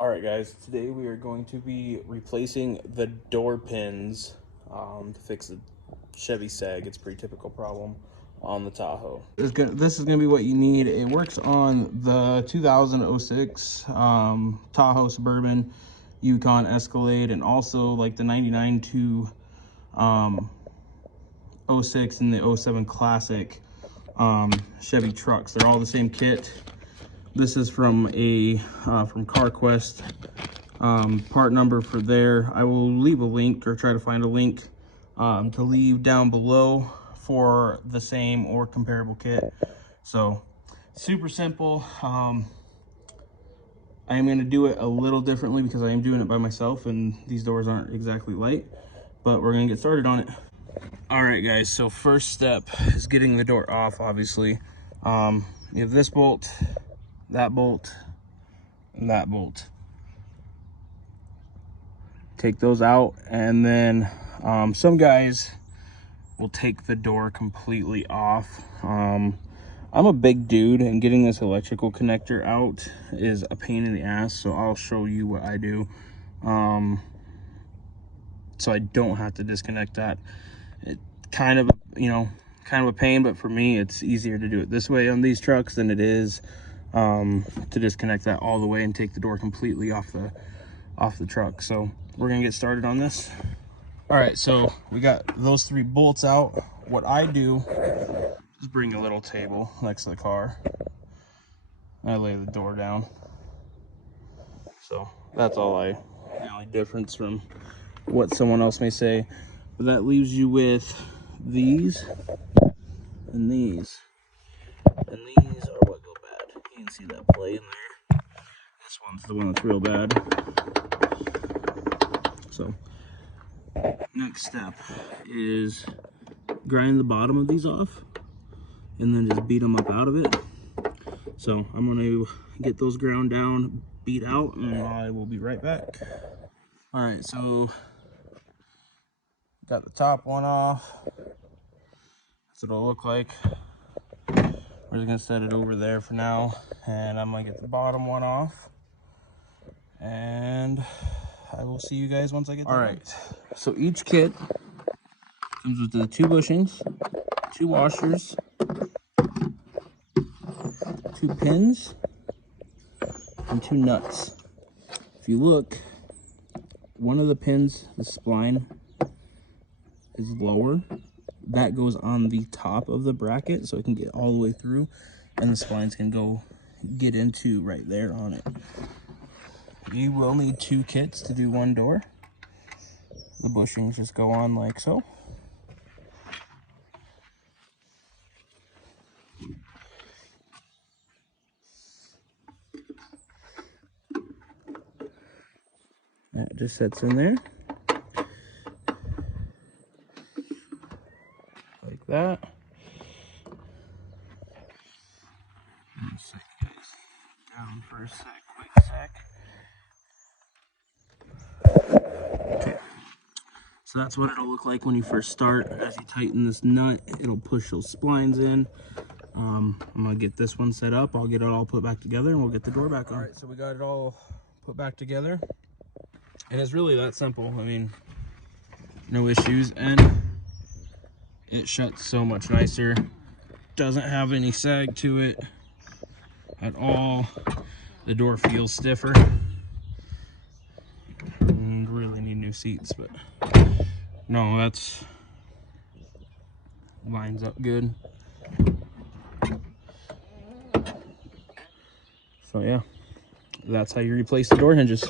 All right, guys, today we are going to be replacing the door pins to fix the Chevy sag. It's a pretty typical problem on the Tahoe. This is gonna be what you need. It works on the 2006 Tahoe, Suburban, Yukon, Escalade, and also like the 99 to 06 and the 07 Classic Chevy trucks. They're all the same kit. This is from from CarQuest. Part number for there. I will leave a link or try to find a link to leave down below for the same or comparable kit. So super simple. I am going to do it a little differently because I am doing it by myself and these doors aren't exactly light, but we're going to get started on it. All right, guys, so first step is getting the door off. Obviously, you have this bolt, that bolt, and that bolt. Take those out, and then some guys will take the door completely off. I'm a big dude, and getting this electrical connector out is a pain in the ass, so I'll show you what I do so I don't have to disconnect that. It kind of a pain, but for me it's easier to do it this way on these trucks than it is to disconnect that all the way and take the door completely off the truck. So we're gonna get started on this. All right, so we got those 3 bolts out. What I do is bring a little table next to the car. I lay the door down. So that's all the only difference from what someone else may say. But that leaves you with these and these. And these are what go bad. You can see that play in there. This one's the one that's real bad. So next step is grind the bottom of these off and then just beat them up out of it. So I'm going to get those ground down, beat out, and I will be right back. All right, so got the top one off. That's what it'll look like. We're just gonna set it over there for now, and I'm gonna get the bottom one off, and I will see you guys once I get that. All right, so each kit comes with the 2 bushings, 2 washers, 2 pins, and 2 nuts. If you look, one of the pins, the spline, is lower. That goes on the top of the bracket so it can get all the way through, and the splines can get into right there on it. You will need 2 kits to do 1 door. The bushings just go on like so. That just sits in there like that. One sec, guys. Down for a sec, quick sec. Okay. So that's what it'll look like when you first start. As you tighten this nut, it'll push those splines in. I'm gonna get this one set up. I'll get it all put back together and we'll get the door back on. All right, so we got it all put back together. And it's really that simple. I mean, no issues, and it shuts so much nicer. Doesn't have any sag to it at all. The door feels stiffer. And really need new seats, but no, that's lines up good. So yeah, that's how you replace the door hinges.